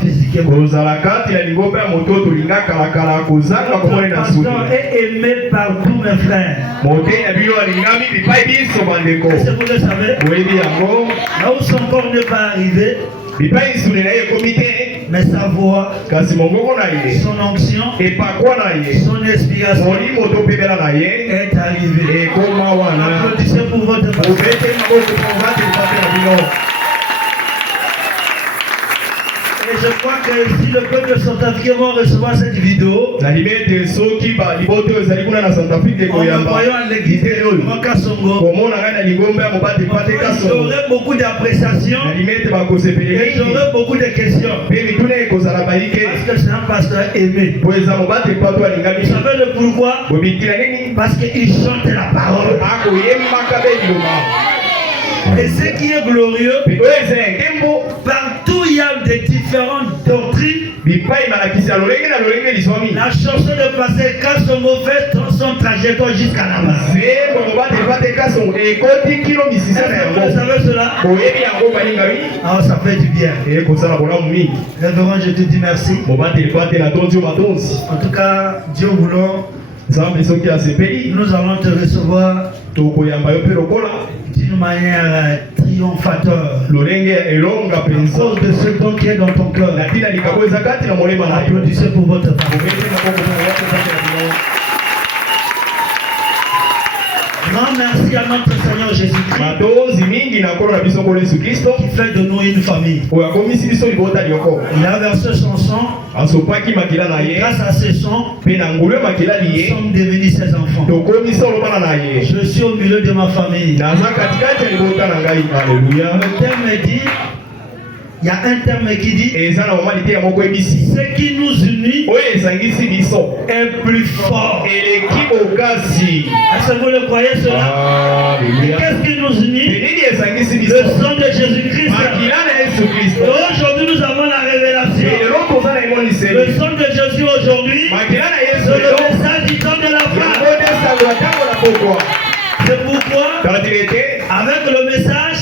physiquement. Le pasteur est aimé par tous mes frères. Est-ce que vous le savez? Là où son corps n'est pas arrivé, mais sa voix, son onction, son inspiration est arrivée. Applaudissez pour votre pasteur. Et je crois que si le peuple centrafricain va recevoir cette vidéo, en envoyant à l'église de Kasongo, il y aurait beaucoup d'appréciation et il y aurait beaucoup de questions. Parce que c'est un pasteur aimé. Vous savez le pourquoi? Parce qu'il chante la parole. Et ce qui est glorieux, partout il y a des différentes doctrines. La chanson de pasteur Kasongo fait son trajectoire jusqu'à là-bas. Vous savez cela? Alors ça fait du bien. Révérend, je te dis merci. En tout cas, Dieu voulant, nous allons te recevoir d'une manière triomphateur. À cause de ce don qui est dans ton cœur. Applaudissez pour votre femme. Grand merci à notre Seigneur Jésus-Christ qui fait de nous une famille. Il a versé son sang. Grâce à ce sang, nous sommes devenus ses enfants. Je suis au milieu de ma famille. Le terme dit, il y a un terme qui dit ce qui nous unit est plus fort. Est-ce que vous le croyez cela? Qu'est-ce qui nous unit? Le sang de Jésus-Christ. Aujourd'hui nous avons la révélation. Le sang de Jésus aujourd'hui, c'est le message du temps de la femme. C'est pourquoi, avec le message,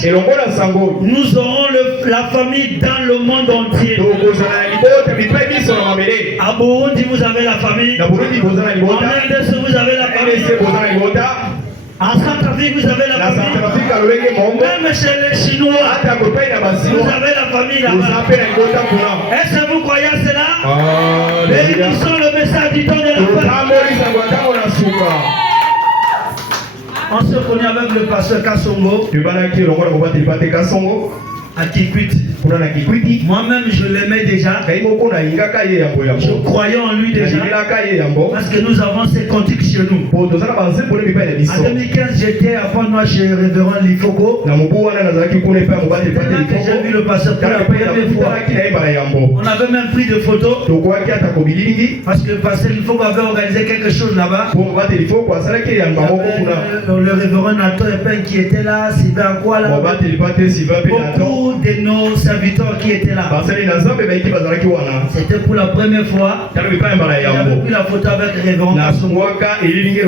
nous aurons la famille dans le monde entier. À Burundi, vous avez la famille. En RDC, vous avez la famille. En Centrafrique, vous avez la famille. Même chez les Chinois, vous avez la famille là-bas. Est-ce que vous croyez à cela? Bénissons le message du temps de la femme. On se connaît avec le pasteur Kasongo à Kikwit. Moi-même je l'aimais déjà. Je croyais en lui déjà. Parce que nous avons ses contacts chez nous. En 2015 j'étais à Panois chez Révérend Lifoko. J'ai vu le pasteur pour la première fois. On avait même pris des photos. Parce que le pasteur Lifoko avait organisé quelque chose là-bas. Le révérend Nathan Epin qui était là, Sylvain quoi là. Beaucoup de nos serviteurs qui étaient là. C'était pour la première fois. J'avais pris la photo avec le révérend Kasongo. Et j'ai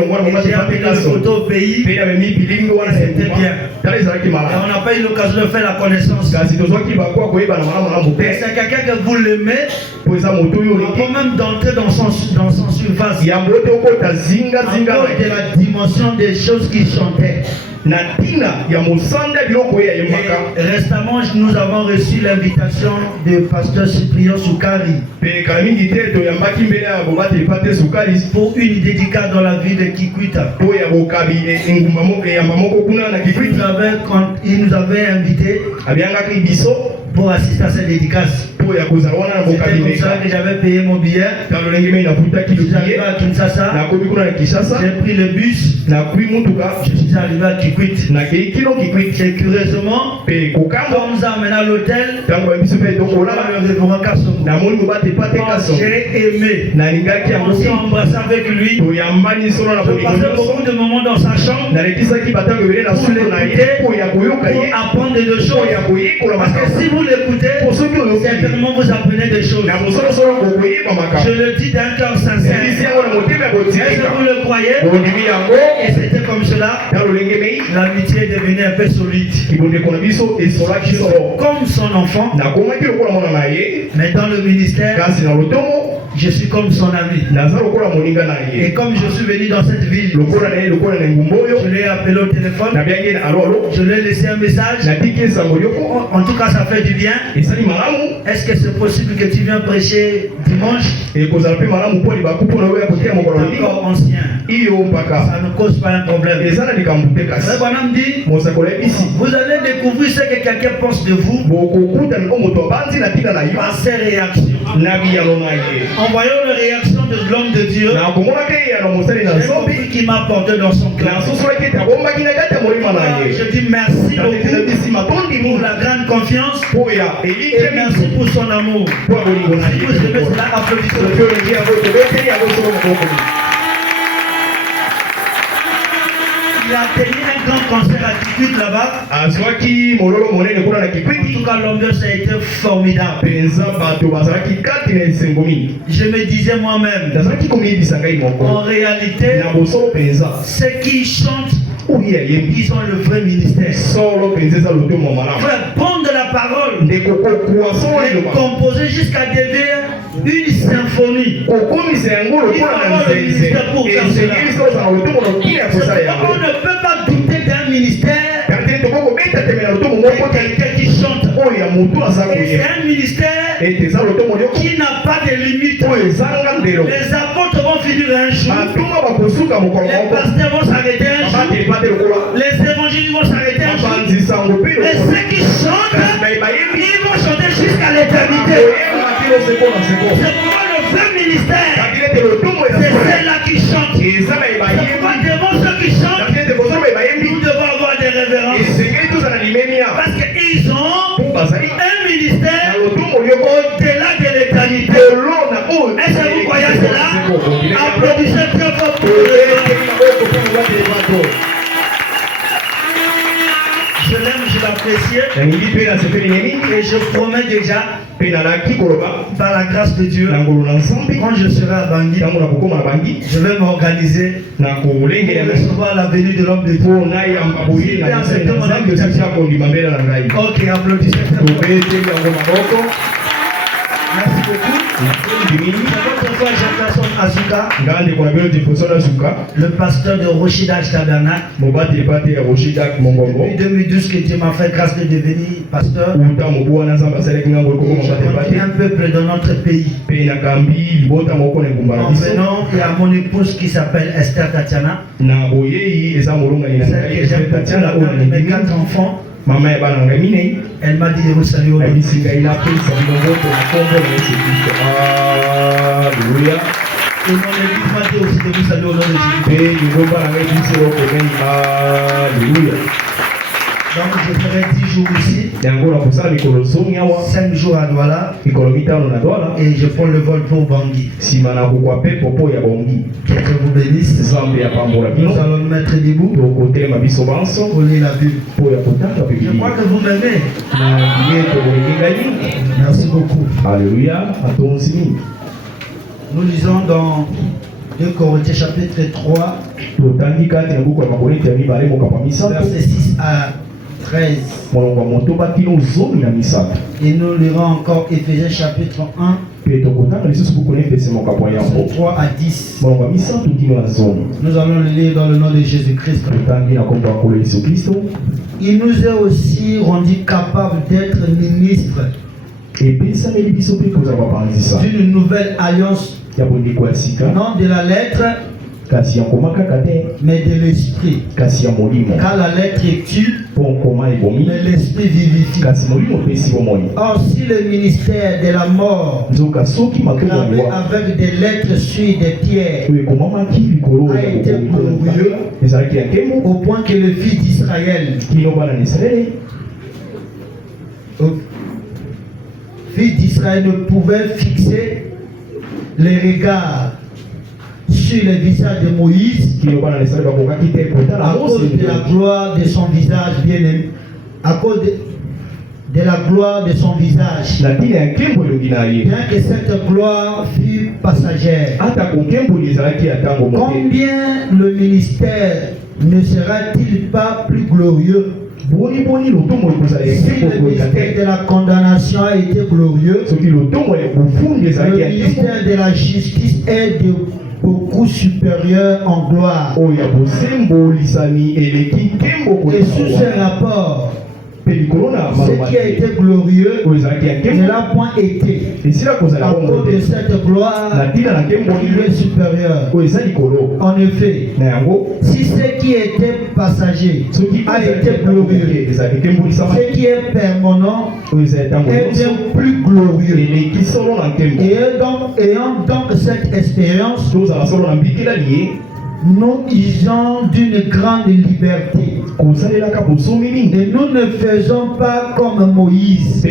amené la photo au pays. C'était bien. Et on n'a pas eu l'occasion de faire la connaissance. C'est quelqu'un que vous l'aimez. Avant même d'entrer dans son surface. À cause de la dimension des choses qu'il chantait. Et récemment, nous avons reçu l'invitation du pasteur Cyprien Soukari pour une dédicace dans la ville de Kikwita. Il nous avait invités pour assister à cette dédicace. C'était comme ça que j'avais payé mon billet. J'arrive à Kinshasa. J'ai pris le bus. Je suis arrivé à Kikwit. Et curieusement, quand on nous a amené à l'hôtel, le révérend Kasongo. J'ai aimé. On s'est embrassé avec lui. Je passais beaucoup de moments dans sa chambre pour l'écouter, pour apprendre des choses. Parce que si vous l'écoutez, certainement certainement vous apprenez des choses. Je le dis d'un cœur sincère. Est-ce que vous le croyez? Et c'était comme cela. L'amitié est devenue un peu solide. Comme son enfant. Mais dans le ministère, je suis comme son ami. Et comme je suis venu dans cette ville, je l'ai appelé au téléphone. Je lui ai laissé un message. En tout cas, ça fait du bien. Est-ce que c'est possible que tu viennes prêcher dimanche? Encore ancien. Ça ne cause pas un problème. Vous allez découvrir ce que quelqu'un pense de vous par ses réactions. En voyant les réactions de l'homme de Dieu, j'ai compris qu'il m'a porté dans son cœur. Je dis merci beaucoup pour la grande confiance et merci pour son amour. Si vous aimez cela, applaudissez-le. Il a tenu un grand concert à Kikwit là-bas. En tout cas, l'ambiance a été formidable. Je me disais moi-même, en réalité, ceux qui chantent, ils ont le vrai ministère. Frère, prendre la parole, les composer jusqu'à devenir une symphonie. Il faut avoir le ministère pour faire cela. On ne peut pas douter d'un ministère de quelqu'un qui chante. Et c'est un ministère qui n'a pas de limite. Les apôtres vont finir un jour. Les pasteurs vont s'arrêter un jour. Les évangélistes vont s'arrêter un jour. Et ceux qui chantent, ils vont chanter jusqu'à l'éternité. C'est pourquoi le vrai ministère, c'est celle-là qui chante. C'est pourquoi devant ceux qui chantent, nous devons avoir des révérences. Parce qu'ils ont un ministère au-delà de l'éternité. Est-ce que vous croyez cela? Applaudissez très fort pour je l'aime, je l'apprécie. Et je promets déjà, par la grâce de Dieu, quand je serai à Bangui, je vais m'organiser pour recevoir la venue de l'homme de Dieu. Ok, applaudissez. Merci beaucoup. Le pasteur de Rochidash Tabernacle. Depuis 2012 que Dieu m'a fait grâce de devenir pasteur. J'ai un peuple dans notre pays. En venant, il y a mon épouse qui s'appelle Esther Tatiana. Celle que j'aime beaucoup, mes 4 enfants. Elle m'a dit de vous saluer au nom de Jésus. Alléluia. Et mon église m'a dit aussi de vous saluer au nom de Jésus. Alléluia. Donc je ferai 10 jours ici, 5 jours à Douala, et je prends le vol pour Bangui. Que Dieu vous bénisse. Nous allons nous mettre debout pour lire la Bible. Je crois que vous m'aimez. Merci beaucoup. Alléluia. Nous lisons dans 2 Corinthiens chapitre 3, verset 6 à 13. Et nous lirons encore Éphésiens chapitre 1, verset 3 à 10. Nous allons le lire dans le nom de Jésus-Christ. Il nous est aussi rendu capable d'être ministres d'une nouvelle alliance, non de la lettre, mais de l'esprit. Car la lettre tue, mais l'esprit vivifie. Or, si le ministère de la mort, gravé avec des lettres sur des pierres, a été glorieux au point que le fils d'Israël, ne pouvait fixer les regards sur le visage de Moïse à cause de la gloire de son visage bien-aimé, à cause de la gloire de son visage. Bien que cette gloire fût passagère. Combien le ministère ne sera-t-il pas plus glorieux? Si le ministère de la condamnation a été glorieux, le ministère de la justice est de beaucoup supérieur en gloire. Et sous ce rapport, ce qui a été glorieux ne l'a point été. À cause de cette gloire qui est supérieure. En effet, si ce qui était passager a été glorieux, ce qui est permanent est bien plus glorieux. Ayant donc cette expérience, nous usons d'une grande liberté. Et nous ne faisons pas comme Moïse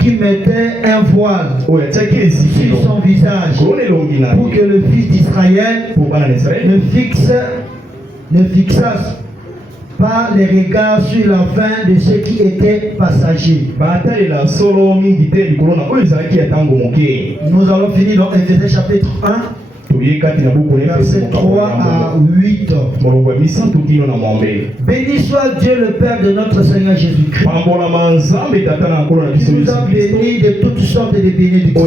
qui mettait un voile sur son visage pour que le fils d'Israël ne fixasse pas les regards sur la fin de ce qui était passager. Nous allons finir dans Éphésiens chapitre 1. Verset 3 à 8. Béni soit Dieu le Père de notre Seigneur Jésus-Christ, qui nous a bénis de toutes sortes de bénédictions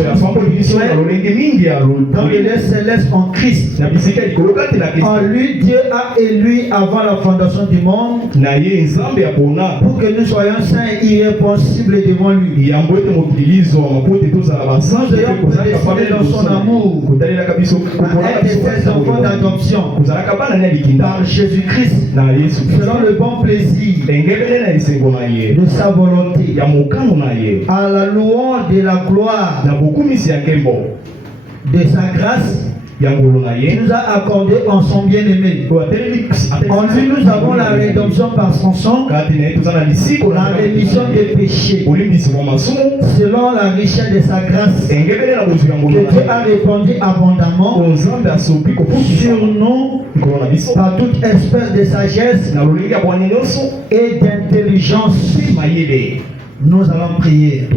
dans les lieux célestes en Christ. En lui, Dieu a élu avant la fondation du monde pour que nous soyons saints et irrépréhensibles devant lui. Nous ayons prédestiné dans son amour être ses enfants d'adoption par Jésus-Christ selon le bon plaisir de sa volonté, à la louange de la gloire de sa grâce qui nous a accordé en son bien-aimé. En lui, nous avons la rédemption par son sang, la rémission des péchés, selon la richesse de sa grâce, que Dieu a répandu abondamment sur nous par toute espèce de sagesse et d'intelligence. Nous allons prier.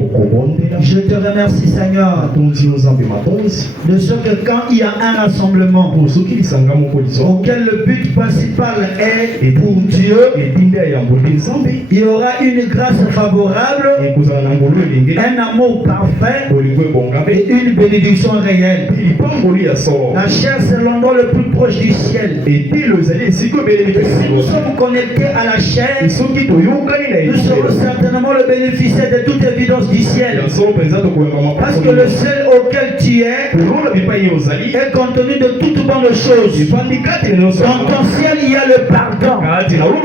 Je te remercie, Seigneur, de ce que quand il y a un rassemblement auquel le but principal est pour Dieu, il y aura une grâce favorable, un amour parfait et une bénédiction réelle. La chair, c'est l'endroit le plus proche du ciel. Si nous sommes connectés à la chair, nous serons certainement le bénéficiaire de toute évidence du ciel. Parce que le ciel auquel tu es est contenu de toutes bonnes choses. Dans ton ciel, il y a le pardon. Dans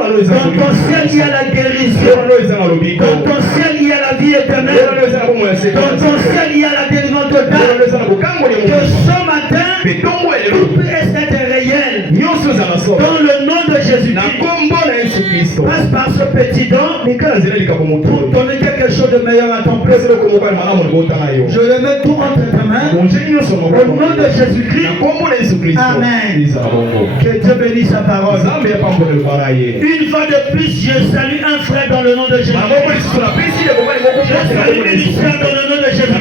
ton ciel, il y a la guérison. Dans ton ciel, il y a la vie éternelle. Dans ton ciel, il y a la délivrance totale. Que ce matin, tout peut être réel. Dans le nom de Jésus-Christ. Passe par ce petit don pour donner quelque chose de meilleur à ton peuple. Je le mets tout entre tes mains. Au nom de Jésus-Christ. Amen. Que Dieu bénisse sa parole. Une fois de plus, je salue un frère dans le nom de Jésus. Je salue une soeur dans le nom de Jésus.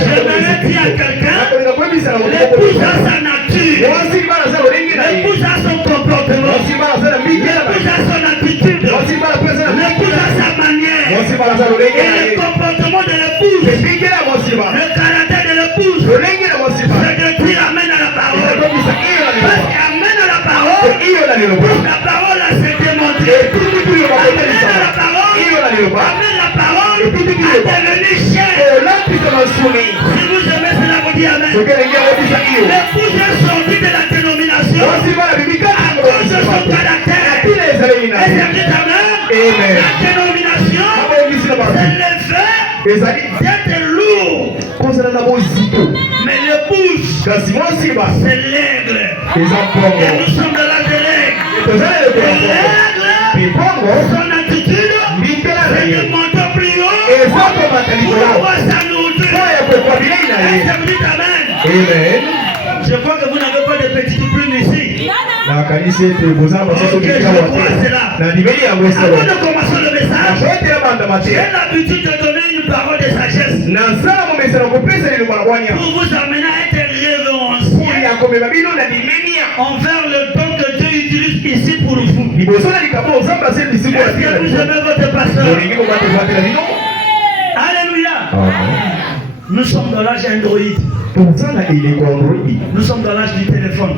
J'aimerais dire à quelqu'un, l'épouse a sa nature, l'épouse a son comportement, l'épouse a son attitude, l'épouse a sa manière, et le comportement de l'épouse, le caractère de l'épouse, c'est de dire amen à la parole. Parce qu'amen à la parole, la parole a s'est démontrée. Amen à la parole, amen la parole a devenu chair. Si vous aimez cela, vous dites amen. L'épouse est sortie de la dénomination à cause de son caractère. Et c'est dit amen. La dénomination, c'est le fait d'être lourd. Mais l'épouse, c'est l'aigle. Et nous sommes de l'âge de l'aigle. Son attitude, c'est de monter plus haut pour pouvoir s'annoncer. Amen. Je crois que vous n'avez pas de petites plumes ici. Ok, je crois cela. Avant de commencer le message, j'ai l'habitude de donner une parole de sagesse pour vous amener à être révérencieux envers le don que Dieu utilise ici pour vous. Est-ce que vous aimez votre pasteur? Alléluia. Nous sommes dans l'âge Android. Nous sommes dans l'âge du téléphone.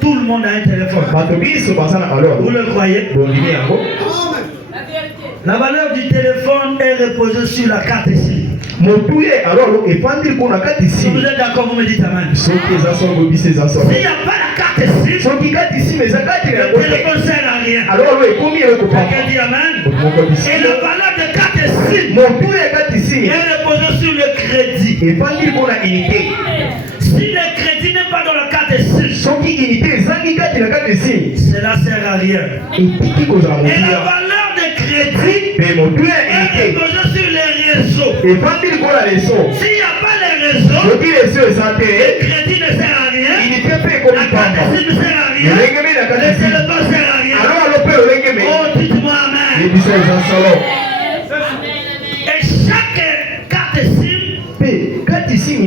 Tout le monde a un téléphone. Vous le croyez? La valeur du téléphone est reposée sur la carte ici. Si vous êtes d'accord, vous me dites amen. S'il n'y a pas la carte ici, le téléphone sert à rien. Quelqu'un dit amen. Et la valeur de carte ici est reposée sur le crédit. Si le crédit n'est pas dans la carte ici, cela sert à rien. Et la valeur de crédit est reposée sur les réseaux. S'il n'y a pas les réseaux, le crédit ne sert à rien, la carte ici ne sert à rien, le téléphone ne sert à rien. Oh, dites-moi amen. Et chaque carte ici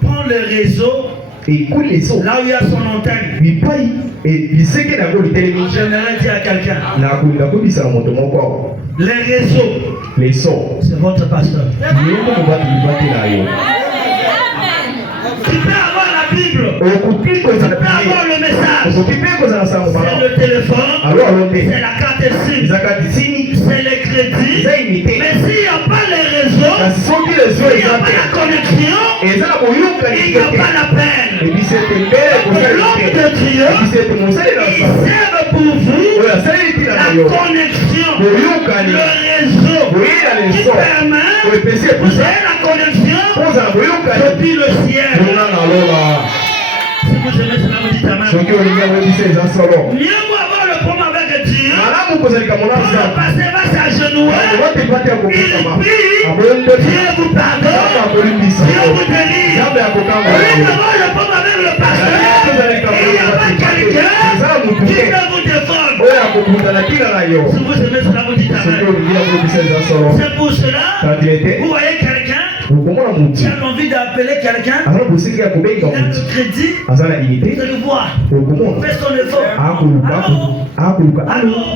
prend le réseau là où il y a son antenne. J'aimerais dire à quelqu'un, les réseaux, c'est votre pasteur. Tu peux avoir la Bible, tu peux avoir le message, c'est le téléphone, c'est la carte SIM, c'est les crédits. Mais s'il n'y a pas les réseaux, s'il n'y a pas la connexion, il n'y a pas la peine. L'homme de Dieu, il sert pour vous la connexion, le réseau qui permet de vous avez la connexion depuis le ciel. Si vous aimez cela, vous dites amen. Mieux vaut avoir le problème avec Dieu. Pour le passer va s'agenouiller. Il prie, Dieu vous pardonne, Dieu vous délivre. Au lieu d'avoir le problème avec le pasteur, il n'y a pas quelqu'un qui peut vous défendre. Si vous aimez cela, vous dites amen. C'est pour cela, vous voyez quelqu'un qui a envie d'appeler quelqu'un, il a le crédit, vous allez voir, il fait son effort.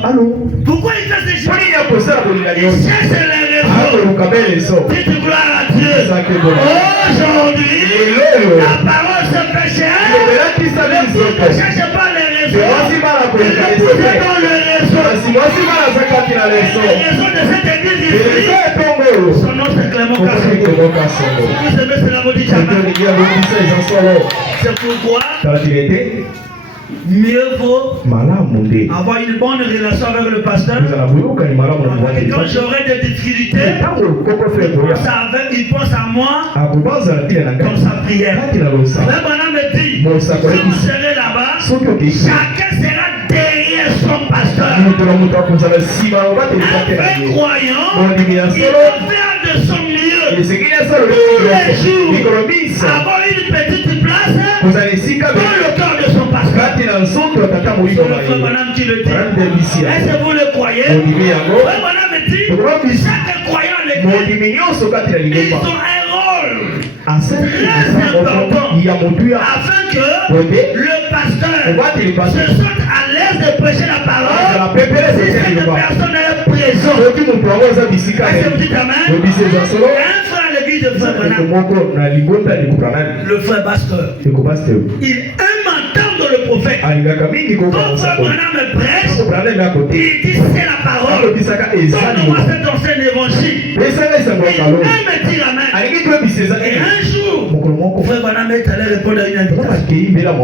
Allô? Pourquoi il fait ces choses? Il cherche les réseaux. Dites gloire à Dieu. Aujourd'hui, la parole se fait chère. Ne cherchez pas les réseaux. Il est poussé dans le réseau. Les réseaux de cette église ici, son nom c'est Clément Kassongo. Vous aimez cela, vous dites amen. C'est pourquoi mieux vaut avoir une bonne relation avec le pasteur. Et quand j'aurai des difficultés, il pense à moi dans sa prière. Frère Branham me dit, si vous serez là-bas, chacun sera derrière son pasteur. Un vrai croyant, il doit faire de son mieux tous les jours, avoir une petite place dans le cœur de son pasteur. C'est le frère Branham qui le dit. Est-ce que vous le croyez? Frère Branham me dit, chaque croyant à l'église, ils ont un rôle très important afin que le pasteur se sente à l'aise de prêcher la parole. Si cette personne est présente, est-ce que vous dites amen? Un frère à l'église de frère Branham, le frère pasteur, il aime entendre le prophète. Quand frère Branham me prêche, il dit c'est la parole. Donne-moi cet ancien évangile. Il aime dire amen. Et un jour, frère Branham est allé répondre à une invitation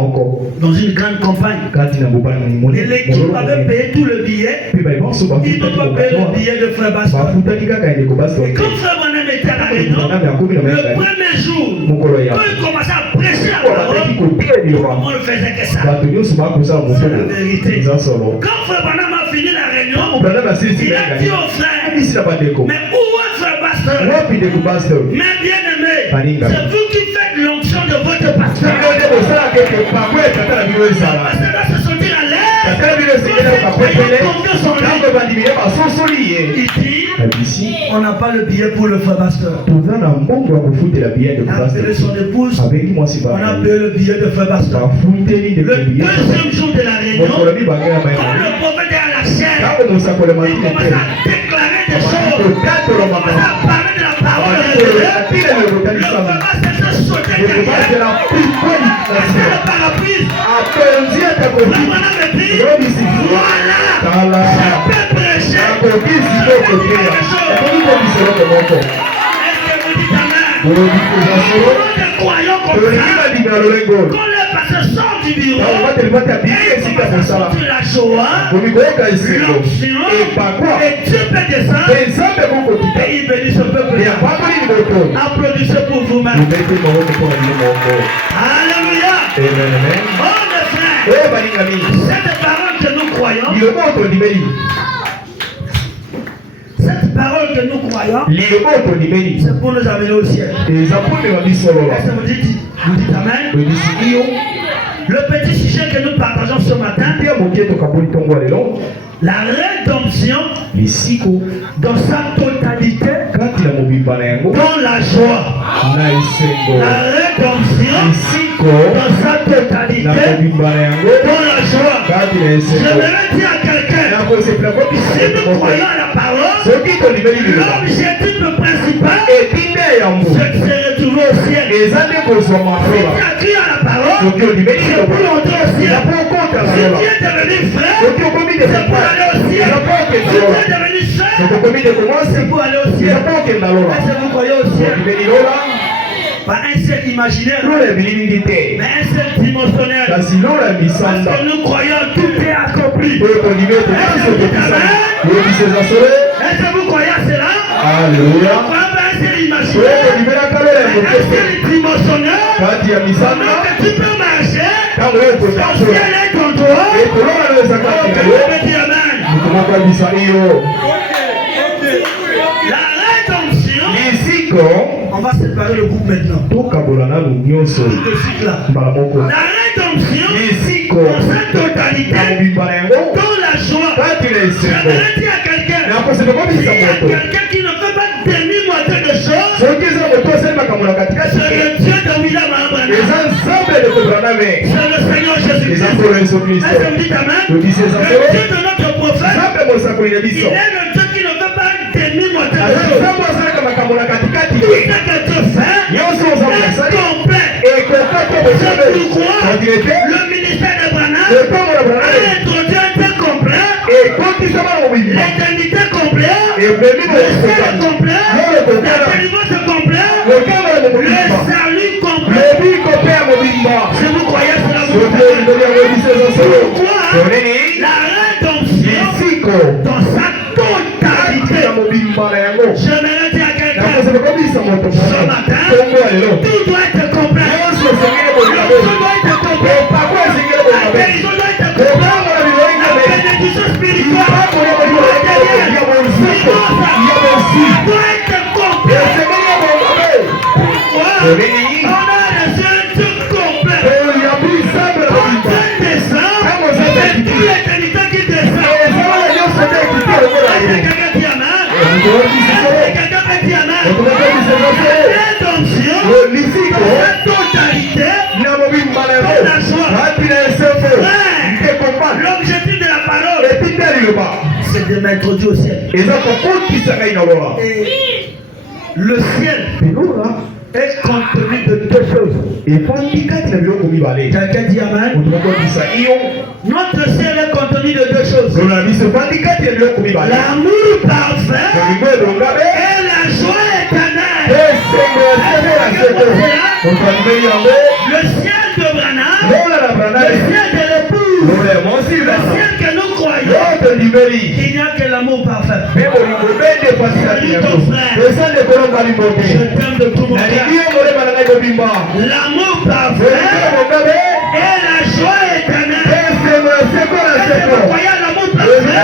dans une grande campagne. Et l'équipe avait payé tout le billet. Ils n'ont pas payé le billet de frère Baston. Et quand frère Branham était à la réunion, le premier jour, quand il commençait à prêcher la parole, on ne faisait que ça. C'est la vérité. Quand frère Branham a fini la réunion, il a dit au frère, mais où est frère Baston? Mais bien aimé, c'est vous qui faites l'onction de votre pasteur. Le pasteur doit se sentir à l'aise Il dit, on n'a pas le billet pour le frère pasteur. On a appelé son épouse, on a payé le billet de frère pasteur. Le deuxième jour de la réunion, quand le prophète est à la chair, il commence à déclarer des choses, il commence à parler de la parole de Dieu. Le frère pasteur s'est sauté derrière, c'est le parapluie. Le madame me dit, voilà, je peux prêcher. Est-ce que vous dites amen? Nous croyons comme ça. Quand le pasteur sort du bureau, et il commence à sortir la joie, l'onction, et Dieu peut descendre, et il bénit ce peuple. Applaudissez pour vous-même. Alléluia. Oh mes frères, cette parole que nous croyons, cette parole que nous croyons, c'est pour nous amener au ciel. Est-ce que vous dites amen? Le petit sujet que nous partageons ce matin, la rédemption dans sa totalité, dans la joie. La rédemption dans sa totalité, dans la joie. J'aimerais dire à quelqu'un, si nous croyons à la parole, l'objectif principal, c'est de se retrouver au ciel. Si tu as cru à la parole, c'est pour entrer au ciel. Si tu es devenu frère, c'est pour aller au ciel. Si tu es devenu soeur, c'est pour aller au ciel. Est-ce que vous croyez au ciel? Pas un ciel imaginaire, mais un ciel dimensionnel. Parce que nous croyons tout est accompli. Est-ce que vous croyez à cela? Alléluia. Nous croyons pas un ciel imaginaire, un ciel dimensionnel. Donc tu peux marcher, ton ciel est contre toi. Que vous pouvez dire amen. La rédemption. On va séparer le groupe maintenant. La rédemption dans sa totalité, dans la joie. J'aimerais dire à quelqu'un, s'il y a quelqu'un qui ne fait pas demi-moitié de choses, c'est le Dieu de William Abraham. C'est le Seigneur Jésus-Christ. Est-ce que vous dites amen? Le Dieu de notre prophète, il est le Dieu qui ne fait pas demi-moitié de choses. Tout ce que tu fais est complet. C'est pourquoi le ministère d'Abraham a introduit un temps complet, l'éternité complète, le ciel complet, la délivrance complète, le salut complet. Si vous croyez cela, vous croyez. Pourquoi la rédemption dans sa totalité? J'aimerais dire à quelqu'un, ce matin, tout doit être complet. Tout doit être complet. La guérison doit être complète. La bénédiction spirituelle doit être complète. Pourquoi? On a reçu un truc complet. Quand un descend, c'est toute l'éternité qui descend. Est-ce que quelqu'un dit amen? Est-ce que quelqu'un peut dire amen? Rédemption, la totalité, dans la joie. L'objectif de la parole, c'est de mettre Dieu au ciel. Et le ciel est contenu de deux choses. Quelqu'un dit amen. Notre ciel est contenu de deux choses. L'amour parfait et la joie éternelle. Le ciel de Branham, le ciel de l'épouse, le ciel que nous croyons, il n'y a que l'amour parfait. Salut ton frère, je t'aime de tout mon cœur. L'amour parfait et la joie éternelle. Est-ce que vous croyez à l'amour parfait?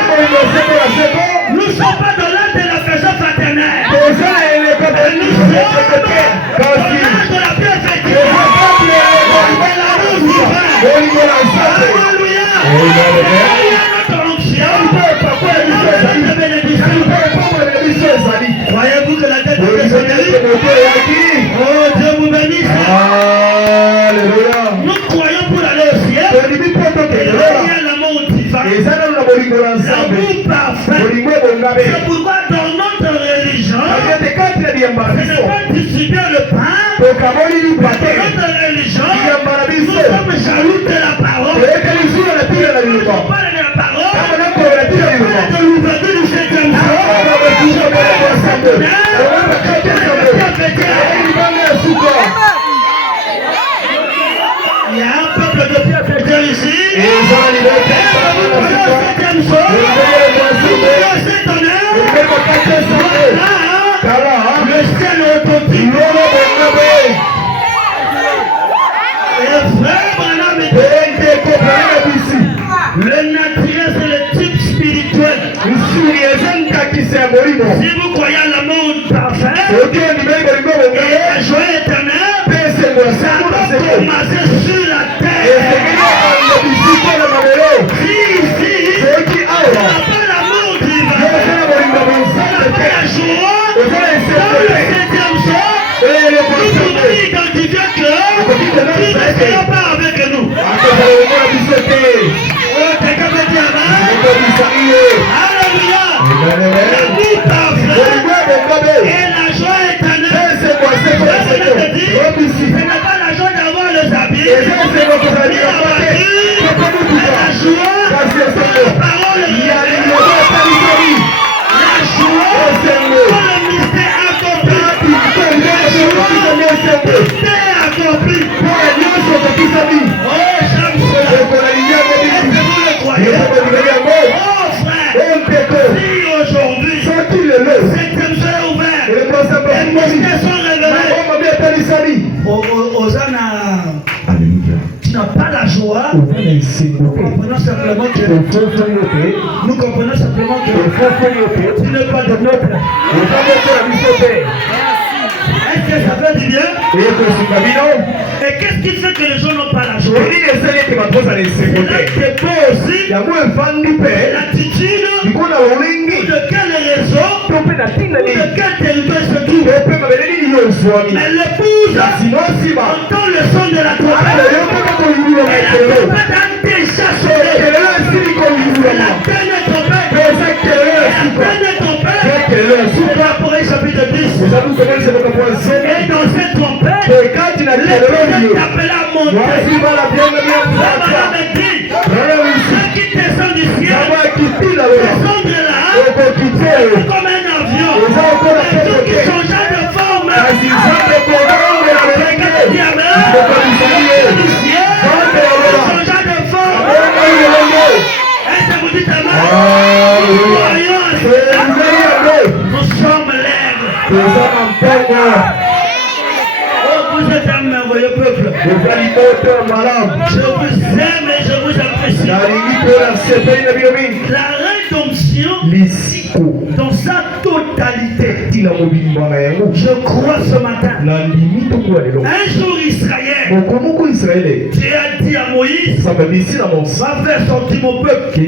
Nous ne sommes pas dans l'âge de l'affection fraternelle. Nous sommes dans l'âge de la paix effective. Alléluia. Croyez-vous que la tête de Dieu? Oh Dieu vous bénisse. Nous croyons pour aller au ciel. Il y a l'amour divin, l'amour parfait. C'est pourquoi dans notre religion, ce n'est pas distribuer le pain. Dans notre religion, nous sommes jaloux de la parole. Nous parlons de la parole. De l'ouverture du 7e jour. Il y a un peuple de Dieu ici. Et le 7e jour. Le ciel est authentique. Et frère Branham est le naturel, c'est le type spirituel. Si vous croyez à l'amour parfait et la joie éternelle, ça va commencer sur la terre. Si ici, on n'a pas l'amour divin, on n'a pas la joie, dans le 7e jour, nous pouvons identifier que Dieu ne sera pas avec nous. Alléluia. L'amour parfait et la joie éternelle. Ce n'est pas la joie d'avoir les habits, ni la voiture, mais la joie de la parole de Dieu. La joie pour le mystère accompli. La joie pour le mystère accompli. Oh, j'aime cela. Est-ce que vous le croyez? Oh frère, si aujourd'hui, cette joie est ouverte, les mystères sont révélés. Hosanna. Tu n'as pas la joie. Nous comprenons simplement que tu n'es pas de notre. Est-ce que ça fait du bien? Et qu'est-ce qui fait que les gens n'ont pas la joie? C'est là que toi aussi, l'attitude, ou de quelle raison, ou de quel territoire se trouve. Mais l'épouse entend le son de la trompette. Et la trompette a déjà sonné. La dernière trompette. C'est l'Apocalypse chapitre 10. Et dans cette trompette, les prophètes appellent à monter. Ceux qui descendent du ciel, descendent de là, comme un avion. Et ceux qui changent de forme, du ciel, changent de forme. Est-ce que vous dites amen? Nous sommes l'air. Oh, vous êtes un merveilleux peuple. Je vous aime et je vous apprécie. La rédemption dans sa totalité. Je crois ce matin. Un jour Israël, Dieu a dit à Moïse, va faire sortir mon peuple,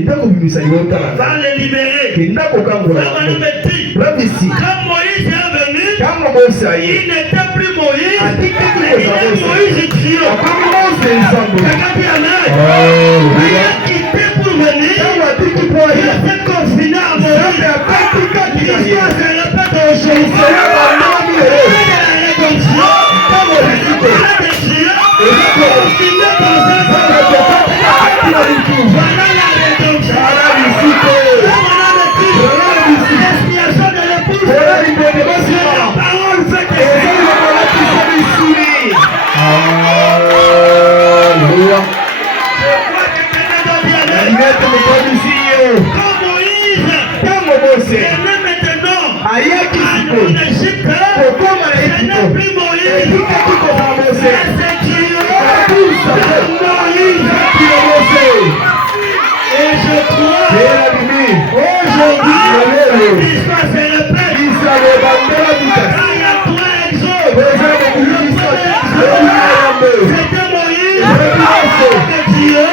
va les libérer. Quand Moïse est venu, il n'était plus Moïse, mais il est Moïse Dieu. Regardez la main. Il a quitté pour venir. Il était confiné à Moïse. L'histoire se répète aujourd'hui. La rédemption, comme on dit, confiné dans un voilà la rédemption. L'expiation de l'épouse. La parole fait que Moïse, et même maintenant, en Égypte, ce n'est plus Moïse, c'est Dieu, Moïse. Et je crois, aujourd'hui, l'histoire se répète. Quand il y a trois exodes, c'était Moïse, c'était Dieu,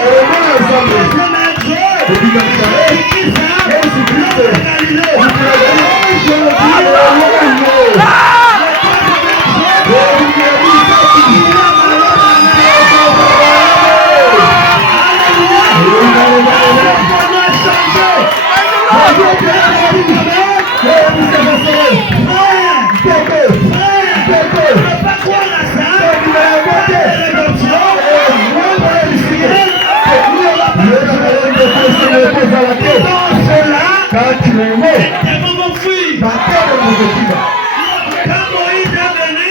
Moïse est venu,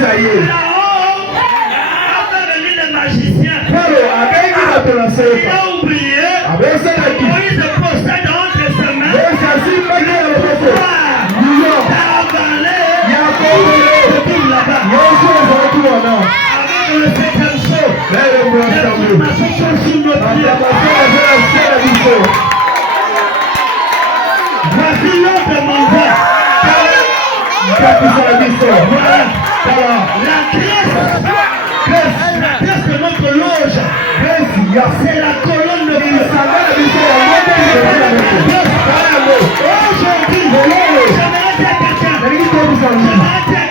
ça y est. là-haut, après venir le magicien. Il a oublié que Moïse possède entre ses mains le pouvoir d'avaler tout là-bas. Avec le septième saut, ma fonction sur nos pieds. Voici l'autre mandat. Voilà. La Grèce de notre loge, c'est la colonne de Dieu. Aujourd'hui, j'aimerais dire à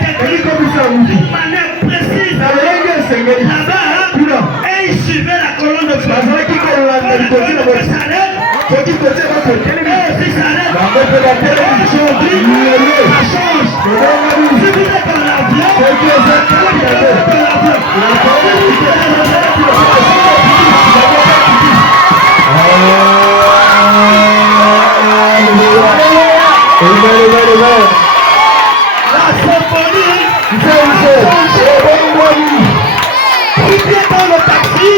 quelqu'un d'une manière précise, là-bas, et il suivait la colonne de feu. La colonne de feu s'arrête, et si s'arrête, aujourd'hui, ça change. Si vous êtes dans l'avion, la symphonie, si tu es dans le taxi,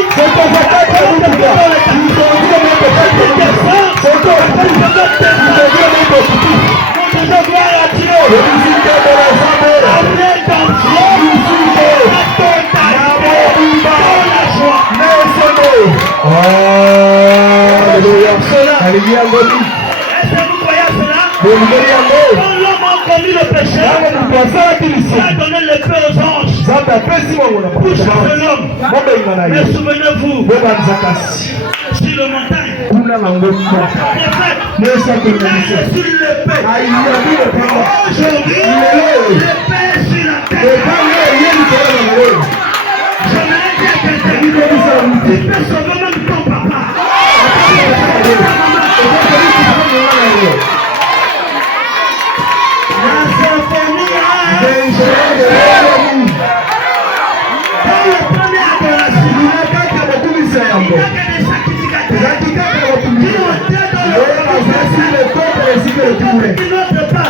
est-ce que vous croyez à cela? Quand l'homme a commis le péché, il a donné l'épée aux anges pour chasser l'homme. Mais souvenez-vous, sur le montagne, le prophète, il a reçu l'épée. Aujourd'hui, l'épée est sur la tête. J'aimerais dire à quelqu'un, tu peux sauver même ton papa. La symphonie dans le premier adoration, il n'y a que des sacrificateurs qui ont été dans le qui n'entrent pas.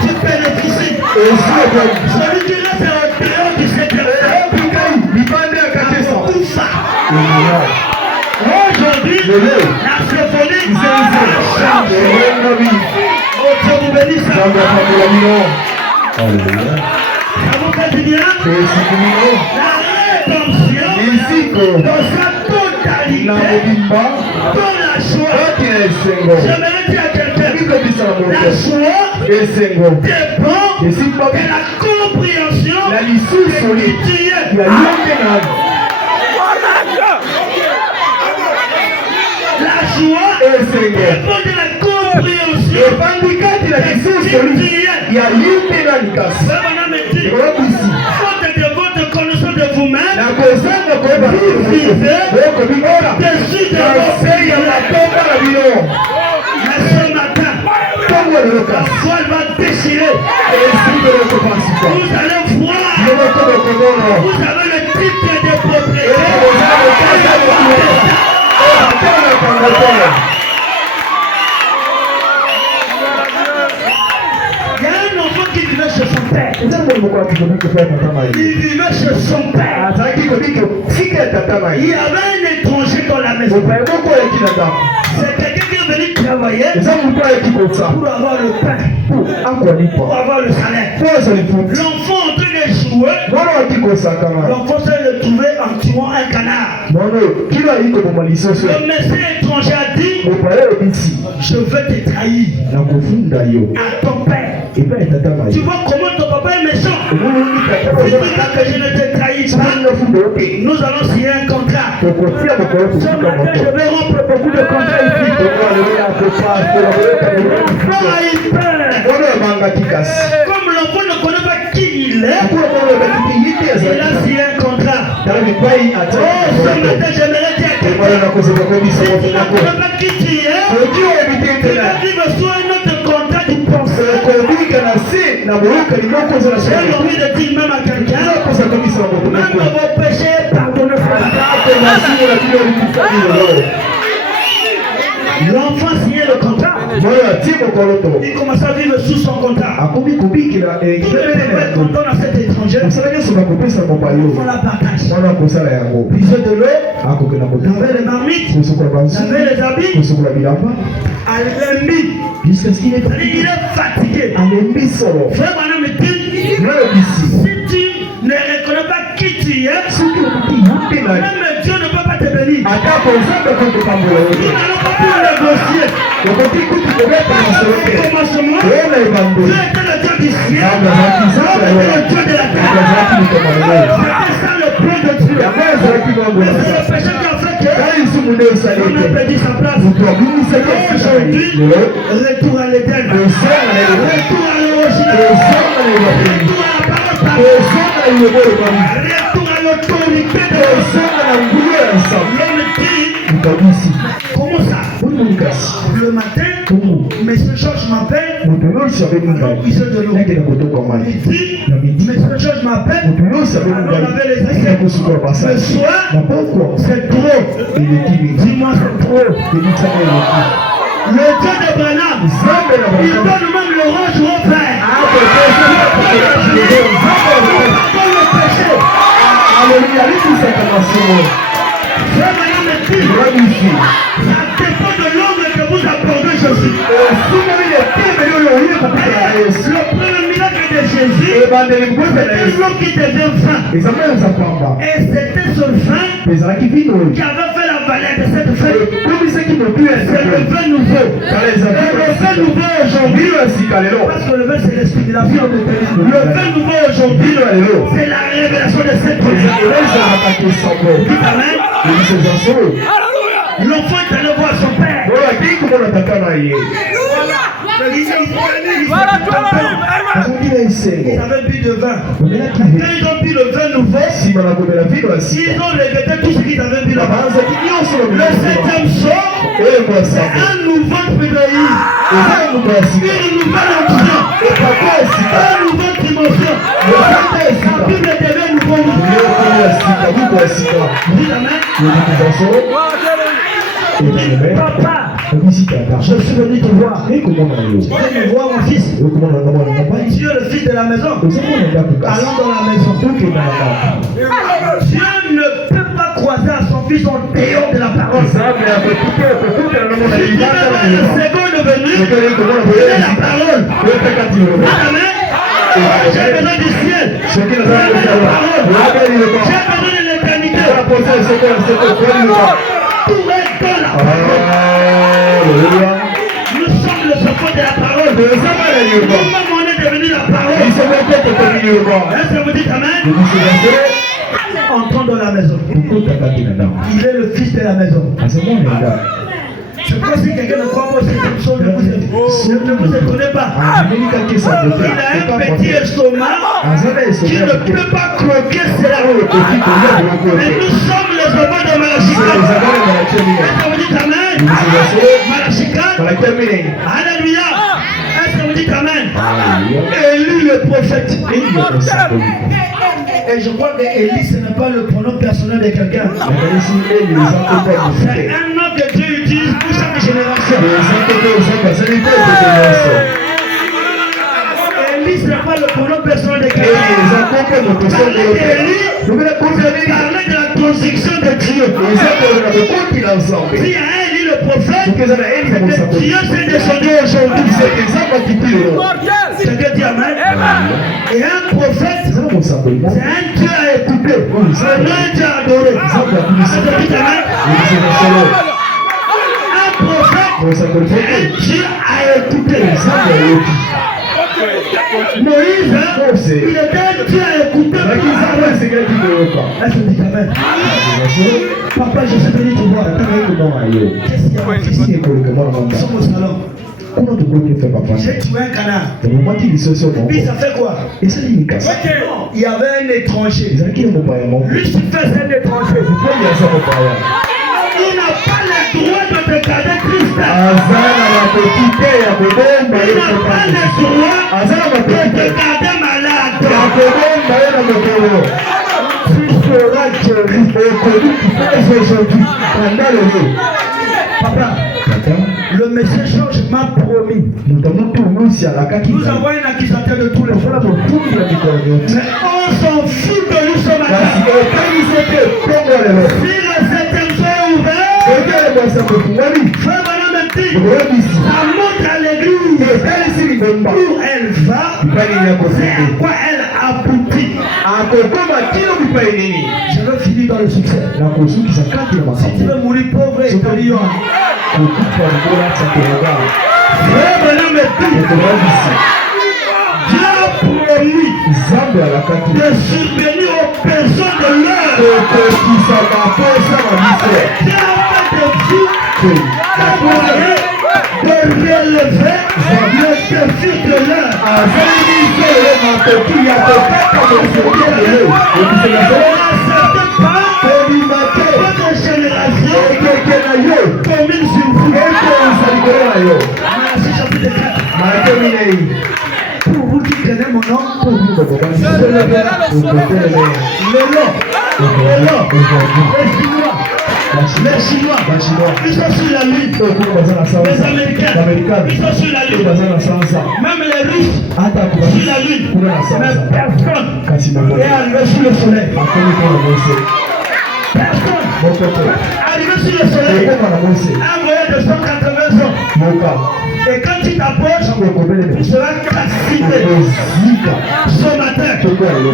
Tu bénéficies. Celui qui reste en dehors du secret. Tout ça. Aujourd'hui, la symphonie a changé. Oh, Dieu vous bénisse. Ça vous fait du bien? La rédemption dans sa totalité, dans la joie. J'aimerais dire à quelqu'un, la joie dépend de la compréhension de qui tu es. La joie dépend de la compréhension de qui tu es. Faute de votre connaissance de vous-même, vous vivez au-dessus de vos pays. Mais ce matin, la foi va déchirer. Vous allez voir, vous avez le titre de propriété. Il y a un enfant qui vivait chez son père. Il vivait chez son père. Il y avait un étranger dans la maison. C'est quelqu'un qui est venu travailler pour avoir le pain, pour avoir le salaire. L'enfant en train de jouer, l'enfant s'est retrouvé en tuant un canard. Le médecin étranger a dit, je vais te trahir à ton père. Tu vois comment ton papa est méchant. Si tu dis que je ne te trahis pas, nous allons signer un contrat. Ce matin, je vais rompre beaucoup de contrats ici. L'enfant a eu peur. Comme l'enfant ne connaît pas qui il est, il a signé un contrat. Oh, ce matin, j'aimerais dire à quelqu'un, si tu ne connais pas qui tu es, tu vas vivre sur un autre contrat du penseur. C'est l'envie de dire même à quelqu'un, même vos péchés, pardonnez-moi. L'enfant signait le contrat. Il commençait à vivre sous son contrat. Tous les pères quand on a cet étranger, on la partage. Puisait de l'eau, il y avait les marmites, il y avait les habits, il est fatigué. Frère Branham me dit, si tu ne reconnais pas qui tu es, même Dieu ne peut pas te bénir. Nous n'allons pas pouvoir négocier. Commencement, Dieu était le Dieu du ciel, Dieu était le Dieu de la terre. C'était ça le plan de Dieu. Mais c'est le péché qui a fait que on a perdu sa place. Aujourd'hui, retour à l'Éden, retour à l'original, retour à la parole, retour à l'autorité de l'homme dit, comment ça? Le matin, Monsieur Georges m'appelle, il se de l'eau. Il dit, Monsieur Georges m'appelle, alors on avait les essais. Le soir, c'est trop. Dis-moi, c'est trop. Le Dieu de Branham, il donne même le rouge au frère. Le péché. Frère Branham me dit, ça dépend de l'homme que vous apportez Jésus. Le premier miracle de Jésus, c'était l'eau qui devient vin. Et c'était ce vin qui avait fait la valeur de cette fête. C'est le vin nouveau. Et le vin nouveau aujourd'hui, parce que le vin c'est l'esprit de la vie. Le vin nouveau aujourd'hui, c'est la révélation de cette chose. Amen. L'enfant est allé voir son père. Ils avaient bu de vin. Quand ils ont bu le vin nouveau, ils ont regretté tout ce qu'ils avaient bu là-bas. Le septième sort, c'est un nouveau pédaïs, une nouvelle onction, une nouvelle dimension. La Bible devient nouveau. Dis amen. Papa, je suis venu te voir. Tu veux me voir mon fils? Tu es le fils de la maison. Allons dans la maison. Dieu ne peut pas croiser à son fils en dehors de la parole. Si le second est venu, c'est la parole. Amen. J'ai besoin du ciel. J'ai besoin de la parole. J'ai besoin de l'éternité. Tout est dans la parole. Nous sommes le second de la parole. Nous-mêmes on est devenu la parole. Est-ce que vous dites amen? Entrons dans la maison. Il est le fils de la maison. Je crois que si quelqu'un ne croit pas cette chose, ne vous étonnez pas. Il a un petit estomac qui ne peut pas croquer cela. Mais nous sommes les enfants de Malachika. Est-ce que vous dites amen? Malachika. Alléluia. Est-ce que vous dites amen? Élie le prophète. Et je crois que Élie ce n'est pas le pronom personnel de quelqu'un. C'est un nom que Dieu utilise pour chaque génération. Élie ce n'est pas le pronom personnel de quelqu'un. Parler de la construction de Dieu. Si à Élie le prophète, Dieu s'est descendu aujourd'hui. Quelqu'un dit amen. Et un prophète, c'est un Dieu à écouter. C'est un Dieu à adorer. Un prophète, c'est un Dieu à écouter. Moïse, il était un Dieu à écouter. Est-ce que tu dis amen? Papa, je suis venu te voir. Qu'est-ce qu'il y a? Nous sommes au salon. J'ai tué un canard. Puis ça fait quoi? Il y avait un étranger. Lucifer c'est un étranger. Il n'a pas le droit de te garder Christ. azana makokite ya kobomba Il n'a pas le droit de te garder malade. ya kobomba ye na mokolo. Tu seras guéri et connu aujourd'hui pendant le jour. Papa, le Messie Georges m'a promis. Nous avons un accusateur de tous les fois. Mais on s'en fout de nous ce matin. Si le septième jour est ouvert, frère Madame Menti, ça monte à l'église. Où elle va, c'est à quoi elle aboutit. Je veux finir dans le succès. Si tu veux mourir pauvre et lion, frère Madame Menti, Dieu a promis de subvenir aux personnes de l'heure. Dieu a fait de vous de relever le défi de l'heure. Votre génération commune sur vous. Merci, chapitre 4. Pour vous qui connaissez mon nom, les Chinois, ils sont sur la lune. Les Américains, ils sont sur la lune. Même les Russes, sur la lune. Mais personne n'est arrivé sur le soleil. Personne arrivé sur le soleil. Un voyage de 180 ans. Et quand tu t'approches, tu seras calciné. Ce matin,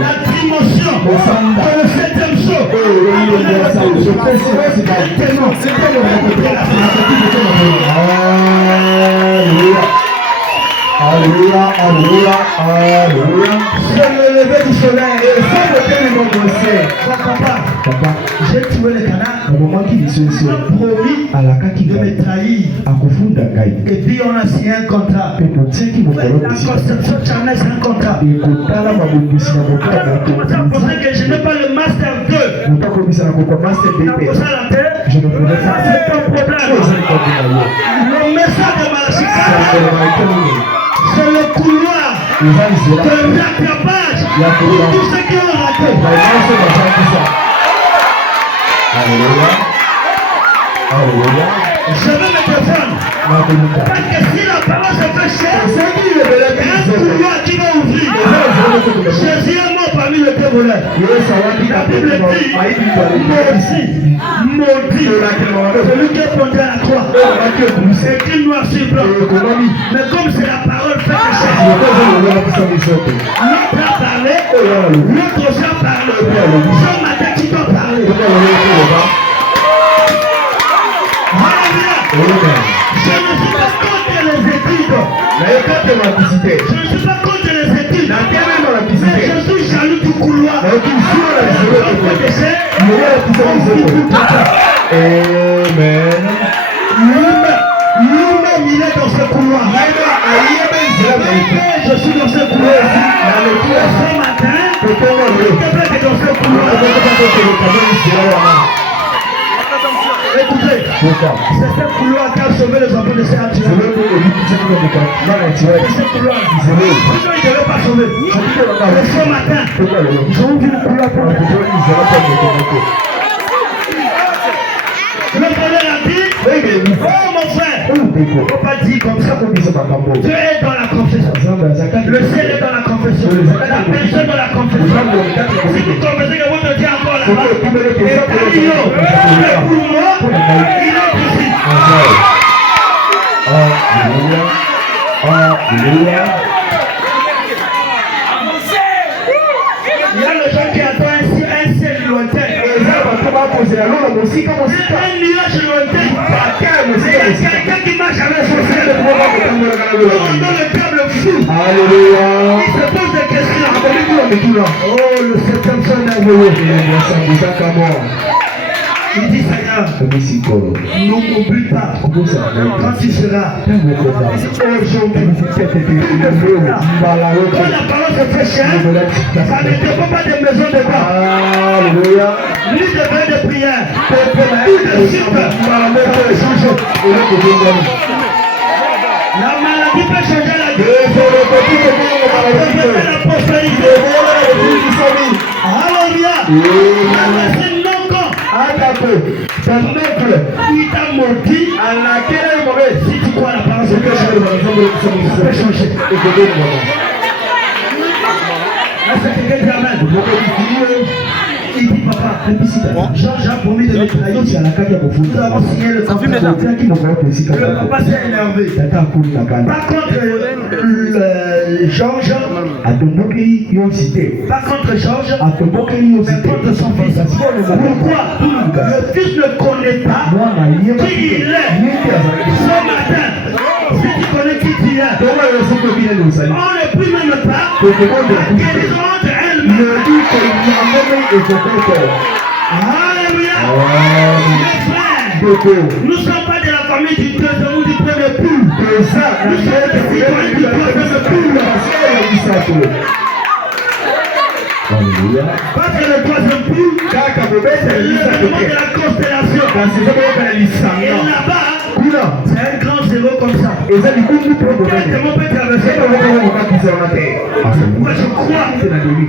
la dimension de le septième jour. Alléluia, alléluia, alléluia. C'est le lever du soleil. Et ça me fait le nom de Papa, j'ai tué le canard. au moment qu'il se promis à la kaki de me trahir. à Kofunda Gai. Et puis on a signé un contrat. Et pour ceux qui m'ont La conception charnelle, c'est un contrat. et pour Tala Maboukoussi Tu as pensé que je n'ai pas le master 2. nous t'as commis ça pour master Tu as BP. posé la terre. Je ne pouvais Ça, pas. c'est ton problème. Le message de Malachika, c'est le couloir de rattrapage pour tous ceux qui ont raté. Alléluia. Alléluia. Je veux me défendre. Parce que si la parole se fait chère, il y a un couloir qui va ouvrir. Jésus est mort parmi les deux voleurs. La Bible dit, maudit, celui qui est pendu à la croix. C'est écrit noir sur blanc. Mais comme c'est la parole faite chère, l'autre a parlé, l'autre aussi a parlé. Ce matin, qui doit parler? Alléluia. Je ne suis pas contre les études. Je ne suis pas contre les études. Mais je suis jaloux du couloir. Amen. Lui-même, il est dans ce couloir. Je suis dans ce couloir. Ce matin, je te plaît que dans ce couloir. Écoutez, c'est ce couloir qui a sauvé les enfants de ces actions. C'est ce couloir. Sinon, il ne devait pas sauver. Mais ce matin, ils ont ouvert le couloir pour le frère a dit, oh mon frère, il ne faut pas dire comme ça. Dieu est dans la confession. Le ciel est dans la confession. La personne dans la confession. Si vous confessez que votre Dieu est encore là-bas, et Calio, le couloir, il est ici. Alléluia. Alléluia. Il y a le gens qui attendent un ciel lointain. Un nuage lointain. Il y a quelqu'un qui marche avec son ciel. Dans le câble fou. Alléluia. Il se pose des questions. Oh, le septième son est envoyé. Il dit Seigneur, n'oublie pas quand tu seras aujourd'hui. Quand la parole se fait chère, ça ne dépend pas des maisons de quoi. Alléluia. Ni de bain de prière, ni de suite. La maladie peut changer la vie. La prospérité. Alléluia. C'est non con. Il t'a maudit. Si tu crois la parole, ça peut changer. C'est quelqu'un qui amène. Il dit papa, Georges a promis de me trahir. Nous avons signé le contrat. Le papa s'est énervé. Par contre, Georges, mais contre son fils. Pourquoi? Le fils ne connaît pas qui il est. Ce matin, si tu connais qui tu es, on ne peut même pas la guérison entre elle-même. Alléluia. Mes frères, nous ne sommes pas de la famille du deuxième ou du premier poule. Nous sommes des citoyens du troisième poule. Parce que le troisième poule, c'est l'événement de la constellation. Et là-bas, c'est un grand zéro comme ça. Comment peut traverser? Moi je crois,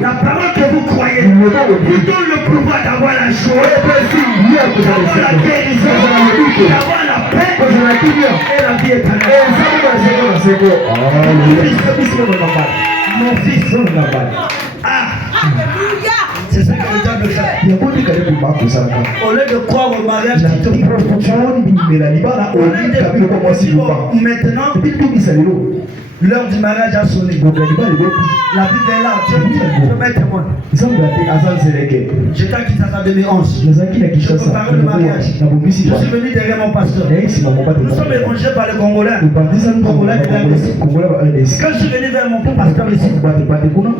la parole que vous croyez vous donne le pouvoir d'avoir la joie, d'avoir la guérison, d'avoir la paix et la vie éternelle. Mon fils, c'est ça que le diable fait. Au lieu de croire au mariage, tu te maintenant, l'heure du mariage a sonné. La Bible est là, tu peux mettre témoin. J'étais à Kinshasa en 2011. Je préparais le mariage. Je suis venu derrière mon pasteur. Nous sommes évangélisés par les Congolais. Quand je suis venu vers mon pasteur ici,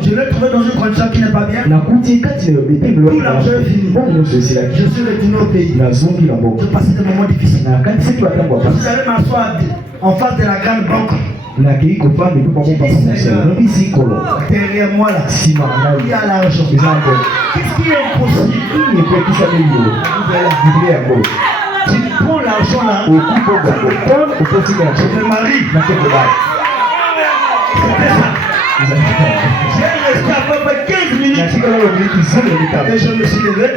je l'ai trouvé dans une condition qui n'est pas bien. Tout l'argent est fini. Je suis retourné au pays. Je passais des moments difficiles. Je suis allé m'asseoir en face de la grande banque. Derrière moi là, il y a l'argent. Qu'est-ce qui est impossible? Tu prends l'argent là, je me marie. C'était ça. J'ai resté à peu près 15 minutes et je me suis levé.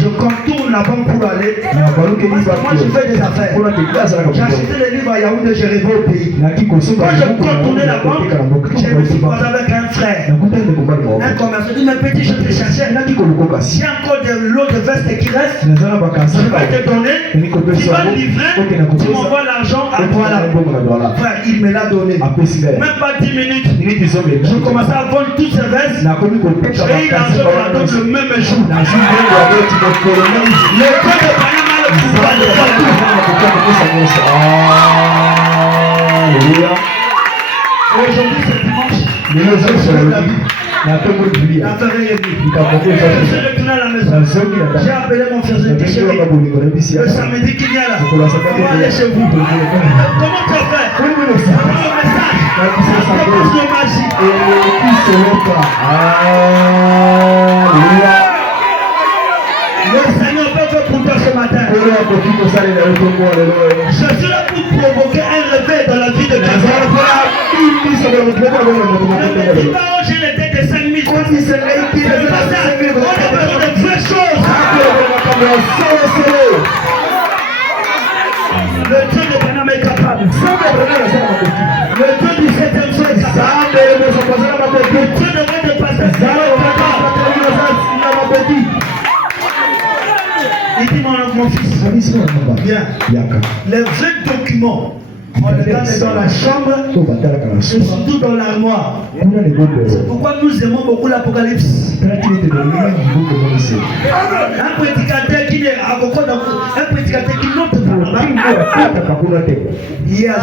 Je contourne la banque pour aller. Moi je fais des affaires. J'ai acheté les livres à Yaoundé, j'ai rêvé au pays. Quand je contournais la banque, je me suis croisé avec un frère. Un commerçant dit, mais petit, je te cherchais. Il y a encore des lots de vestes qui restent. Je vais te donner. Tu vas le livrer. Tu m'envoies l'argent à toi là. Frère, il me l'a donné. Même pas 10 minutes. Je commençais à vendre toutes ces vestes. J'ai eu l'argent de la dot le même jour. Le code de Panama, le pouvoir de Dieu. Aujourd'hui c'est dimanche. J'ai retourné à la maison. J'ai appelé mon frère, j'ai dit chérie, le samedi qui vient là, on va aller chez vous. Comment tu as fait? Prends le message. Ça propose le magie. Le Seigneur peut faire pour toi ce matin. Je suis là pour provoquer un réveil dans la vie de quelqu'un. Ne me dis pas, oh, j'ai les têtes de 5 000. On a besoin de vraies choses. Le Dieu de Panama est capable. Le Dieu du 7e jour est capable. Le Dieu de votre pasteur est capable. Il dit mon fils, bien, les vrais documents, on les garde dans la chambre et surtout dans l'armoire. C'est pourquoi nous aimons beaucoup l'Apocalypse. Un prédicateur qui est à beaucoup un prédicateur qui note pas. Il y a un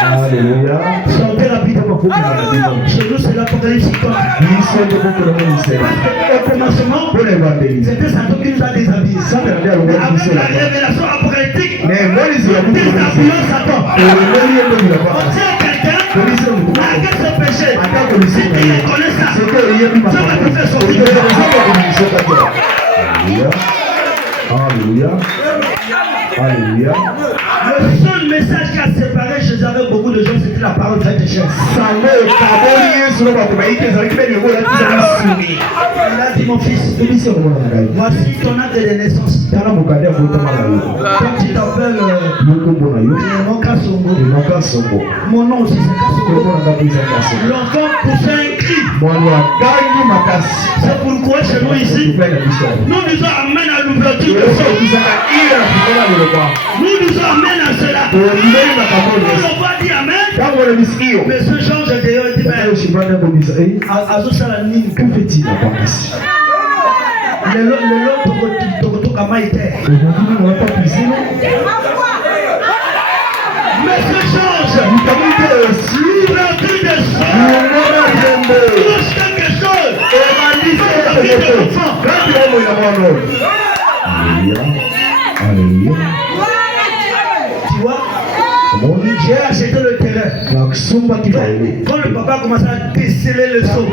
Alléluia. Chantez rapidement. Chez nous, c'est l'Apocalypse. l'Apocalypse qui compte. Au commencement, c'était Satan qui nous a déshabillés. Mais avec la révélation apocalyptique, déshabillons Satan. On dit à quelqu'un, arrête ce péché. Si tu reconnais ça, Dieu va te faire sortir. Alléluia. Alléluia. Le seul message qui a séparé Jésus avec beaucoup de gens, c'était la parole faite chair. Il a dit, mon fils, voici ton acte de naissance. Quand tu t'appelles Kasongo, mon nom aussi c'est Kasongo. L'enfant poussait un cri. C'est pourquoi chez nous ici, nous disons amen à l'ouverture de son. Nous nous amène à cela. On va dire amen. Mais ce genre de dehors dit mais Azosala nini que fait-il? Le lot tokotoka maïté. Mais ce change. L'ouverture de son. Touche quelque chose. Alléluia. Tu vois? J'ai acheté le terrain. Quand le papa commençait à déceler le son, et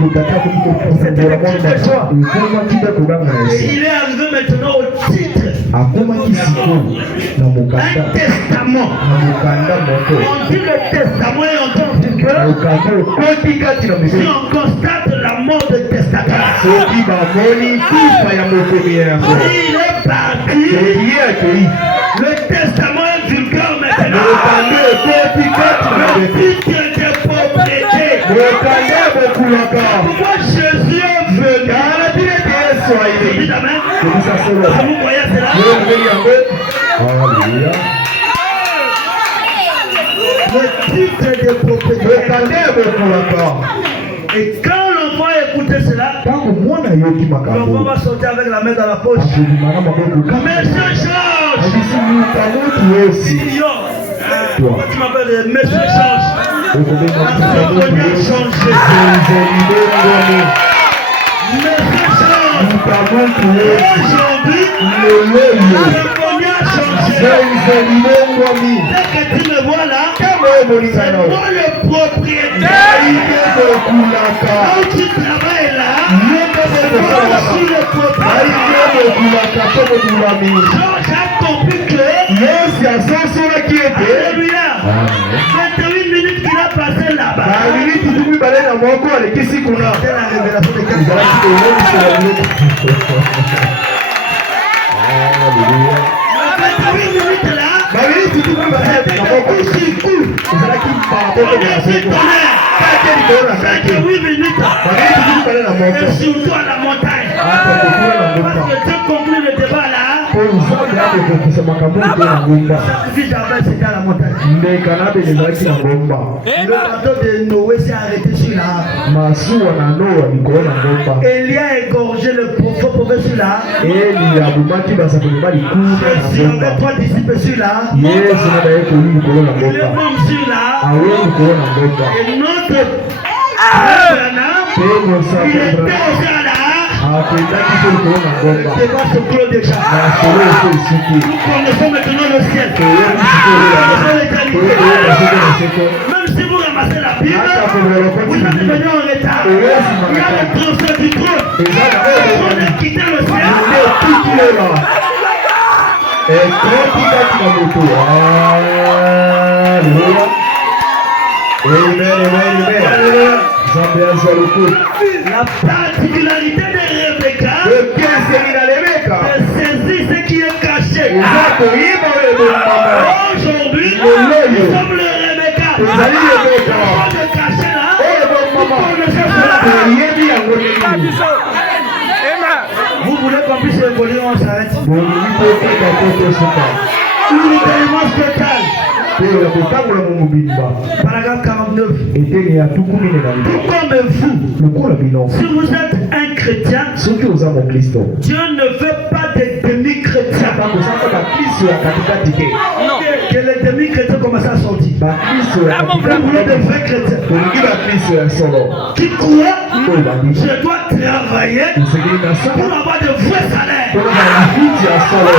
il est arrivé maintenant au titre. Un testament. On dit le testament et on pense que si on constate la mort de testataire, il est parti. Le testament est vulgaire maintenant. Le titre de propriété. Pourquoi Jésus est venu? Dites amen. Vous voyez cela? Alléluia. Le titre de propriété. Et quand l'enfant écoutait cela, l'enfant va sortir avec la main dans la poche. Mais ce change. Pourquoi tu m'appelles Monsieur Change? La symphonie a changé. Monsieur Change. Aujourd'hui, la symphonie a changé. Dès que tu me vois là, c'est moi le propriétaire. Quand tu travailles là, c'est moi aussi le propriétaire. Georges a compris que Alléluia. 28 minutes qu'il a passé là-bas. C'était la révélation de Christ. Alléluia. 28 minutes là. C'était aussi cool. On est tonnerre. 28 minutes. Et surtout à la montagne. Parce que Dieu conclut le débat là. Sacrifice d'Abel, c'était à la montagne. Le bateau de Noé s'est arrêté sur la. Élie a égorgé le faux prophète sur la. Jésus avait 3 disciples sur la. Il est homme sur la. Et notre il était aussi à la. Le débat se clôt déjà. Nous connaissons maintenant le ciel. Même si vous ramassez la Bible, vous êtes venu en retard. Il y a le transfert du trône. On a quitté le ciel. La particularité de Rebecca, de saisir ce qui est caché. Aujourd'hui, nous sommes le Rebecca. De cacher là, vous voulez qu'on puisse évoluer, on s'arrête. L'unitairement total. Paragraphe 49. Tout comme vous, si vous êtes un chrétien, Dieu ne veut pas des demi-chrétiens. Que les demi-chrétiens commencent à sortir. bakristo Nous voulons des vrais chrétiens tolingi bakristo ya solo qui croient. oyo bandimi Je dois travailler esengeli nasala pour avoir de vrais salaires. mpona balifiti ya solo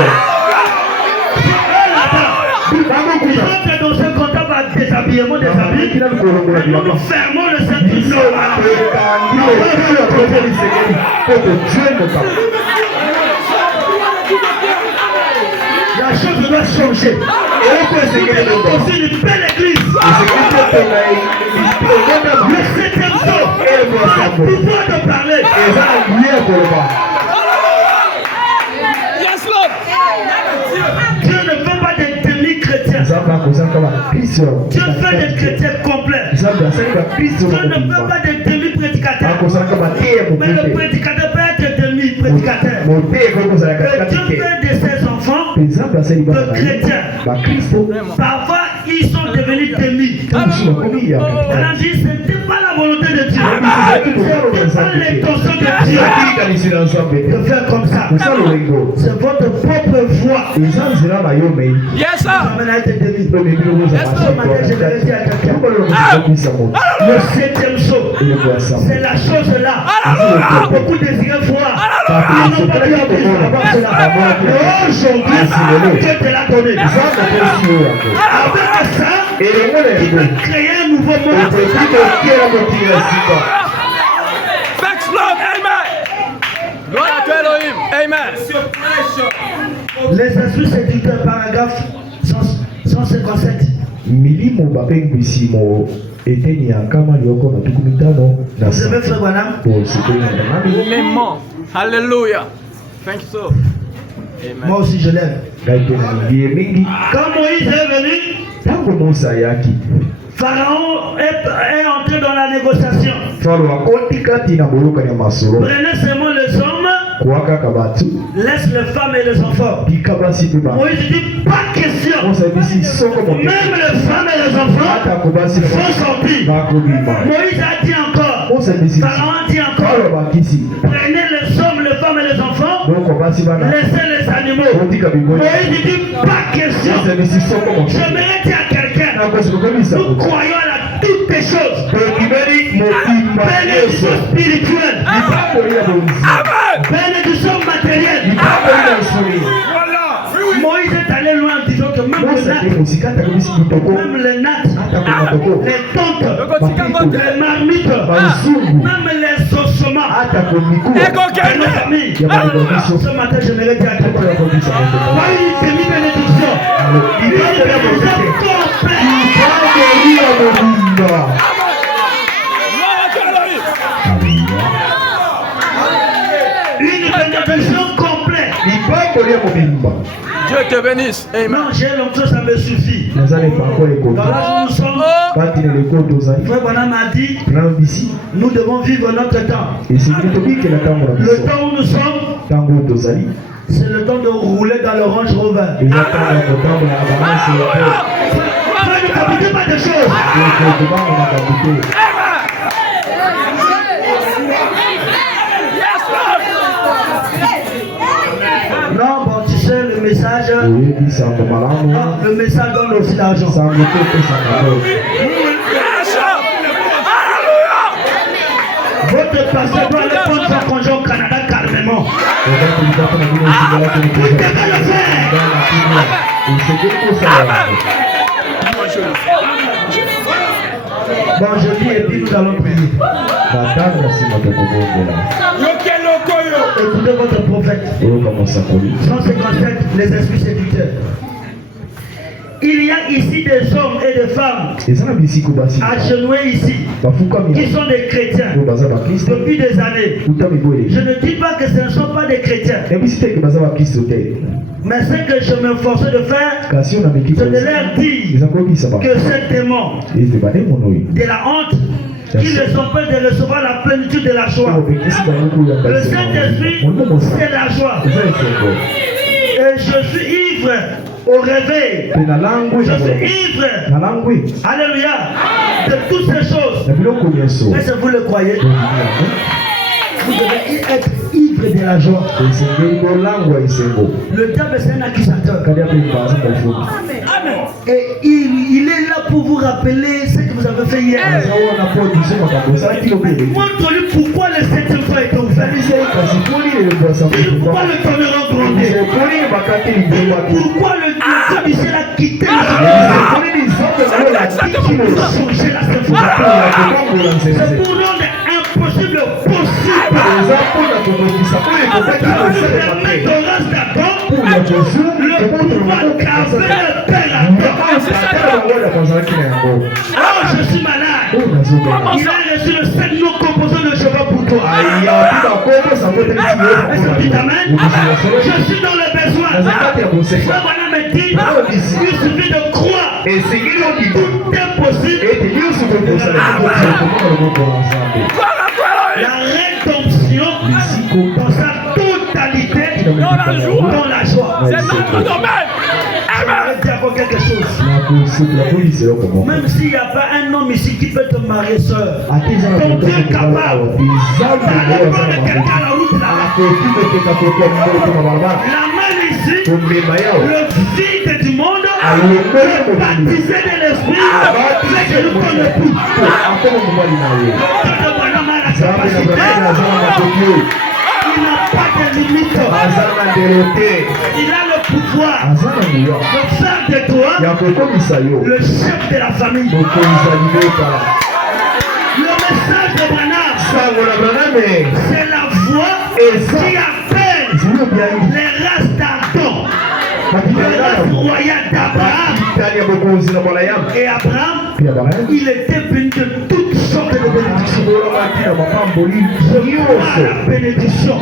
Ils entrent dans ce comptable à déshabillement des habits. kina likolongola Et nous bilamba nous fermons le Saint-Esprit. biso tokangi oyo akote lisengeli mpo totwemoka La chose doit changer. eloko esengeli longa C'est une belle église. esengeli totonga elondama Le septième jour, eloko ya sambo pouvoir de parler. eza na bie ya koloba Dieu ne veut pas des demi-chrétiens. nzambe akozanga bakristo Dieu veut des chrétiens complets. nzambe asali bakristo Dieu ne veut mobimba pas des demi-prédicateurs. akozanga bateya Mais le mopepe prédicateur peut être demi-prédicateur. moteya koki kozala Et katikati Dieu te fait de ses enfants mpe nzambe asali bana de na ye chrétiens. bakristo Parfois, ils sont devenus demi. mosu bakomi ya On a dit ce n'était pas la volonté de Dieu. c'est pas l'intention de Dieu akilikanisi na nzambe de faire comme ça. kosala lolengo C'est votre propre voix eza nzela na yo mei Yes, qui sir. vous amène à être demi. omebi lokoza Ce matin, je vais dire à quelqu'un, masakoisa moto le septième saut, eloko ya sambo c'est la chose là. Alléluia. Beaucoup désiraient voir. Papa, Ils n'ont pas pu avoir cela. Mais aujourd'hui, Dieu te l'a donné. nzambe akosi oyo yango Avec ça, elongo na tu yango peux créer un nouveau monde. okoki kokiela mokili ya sika Thanks, Lord. Amen. Gloire à toi, Elohim. Amen. Les esprits séducteurs, paragraphe 157. milimo bapengwisi mo eteni ya nkama lioko na tuku mitano na Vous aimez Frère Branham? posepeli na nami Amen. Hallelujah. Thank you, sir. Moi aussi je l'aime. ngai mpe nalingi ye mingi Quand Moïse est venu, ntango mosa ayaki Pharaon est entré dans la négociation. falo akoti kati na boyokani ya masolo Prenez seulement les hommes, kwa kaka bato laisse les femmes et les enfants. pika basi mpe Moïse dit pas question. mosa ebisi soko moke Même les femmes et les enfants atako basi na sont sortis. bakobima Moïse a dit encore, mosa ebisi Pharaon dit encore, falo bakisi prenez les hommes, les femmes et les enfants, doko basi bana laissez les animaux. otika bigoyi Moïse dit pas question. mosa ebisi soko moke J'aimerais dire à quelqu'un, nakosi kokomisa nous croyons à toutes les choses. tokimeli mobimba Bénédiction nyonso spirituelle, lipamboli ya bonzima bénédiction matérielle. lipamboli na nsoli Moïse est allé loin en disant que même mosa les te nattes, mosika atakobisi kitoko même les nattes, atako matoko les tontes, bakito les marmites, bansungu même les ossements atako miku de nos familles. ya bandeko biso Ce matin, j'aimerais dire à toko quelqu'un, ya kobisa moto pas une demi-bénédiction, une bénédiction complète. lipamboli ya mobimba Gloire à toi, Elohim. Une bénédiction complète. lipamboli ya mobimba Dieu te bénisse. Amen. Non, j'ai l'onction, ça me suffit. naza na epango Dans ekota l'âge où nous sommes, batina eleko tozali Frère Branham a dit, plan bisi nous devons vivre notre temps. esengeli tobikela ntango na Le biso temps où nous sommes, ntango oyo tozali c'est le temps de rouler dans le Range Rover. eza ntango ya kotambola na balanse ya pe Frère, ne t'habitez pas de choses. tobangonaka bute Yes, Lord. Non, bon, tu sais, le message, oyebi sango malamu le message donne aussi l'argent. sango te opesaka yo Yes, Lord. Hallelujah. Votre pasteur doit aller prendre son congé au Canada calmement. oza kolika mpona bino esengela Vous devez le faire. esengeli kosala yango Bon, je lis et puis nous allons prier. batanga na nsima tokobongela Écoutez votre prophète. oyoka mosakoli 157, les esprits séducteurs. Il y a ici des hommes et des femmes eza na bisiko basi agenouillés ici, bafukami qui sont des chrétiens oyo baza bakristo depuis des années. uta Je miboele ne dis pas que ce ne sont pas des chrétiens, ebisi teke baza bakristo te mais ce que je m'efforce de faire, kasi oyo na meki c'est de leur dire eza koyebisa ba que ces démons ete bademono oyo de la honte, qui les empêchent de recevoir la plénitude de la joie. obekisi bango koyamba Le Saint-Esprit, c'est la joie. eza esengo Et je suis ivre au réveil. mpe na langwe Je suis ivre, na langwe alléluia, de toutes ces choses. na biloko nyonso Est-ce que vous le croyez? Vous devez être ivre de la joie. esengeli kolangwa esengo Le diable, c'est un accusateur. kadi ape baza bafuki Amen. Et il est là pour vous rappeler ce que vous avez fait hier. Montre-lui pourquoi le septième fois est ouvert. Pourquoi le tonnerre grondait. Pourquoi le Dieu du ciel a quitté la changer la symphonie. C'est pour rendre impossible possible. Le pouvoir qu'avait le Père Adam. Oh, je suis malade. Il a reçu le 7 noms composés de cheval pour toi. Est-ce que tu t'amènes? Je suis dans le besoin. Frère Branham me dit, il suffit de croire. Tout est possible. La rédemption dans sa totalité, dans la joie. C'est notre domaine. Amen. Quelque chose. Même s'il n'y a pas un homme ici qui peut te marier, soeur, ton Dieu est capable d'aller prendre quelqu'un à la route là-bas. La main ici, le vide du monde, le baptisé de l'esprit, c'est que nous connaissons plus. Il n'a pas de limite. Il a le pouvoir de faire de toi le chef de la famille. Le message de Branham, c'est la voix qui appelle les races d'Adam, le race royale d'Abraham. Et Abraham, il était béni de toutes sortes de bénédictions. La bénédiction.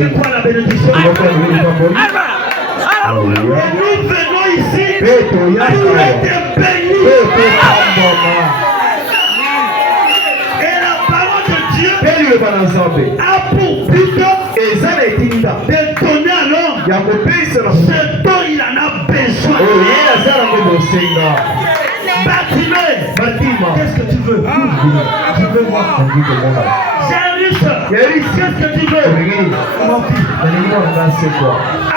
C'est quoi la bénédiction? Et nous venons ici pour être bénis. Et la parole de Dieu a pour but de donner à l'homme ce dont il en a besoin. Qu'est-ce que tu veux? Je veux voir. Jairus, qu'est-ce que tu veux? Mon fils.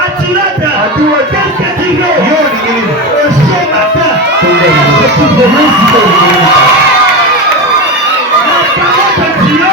Aturata, qu'est-ce que tu veux? Ce matin, la parole de Dieu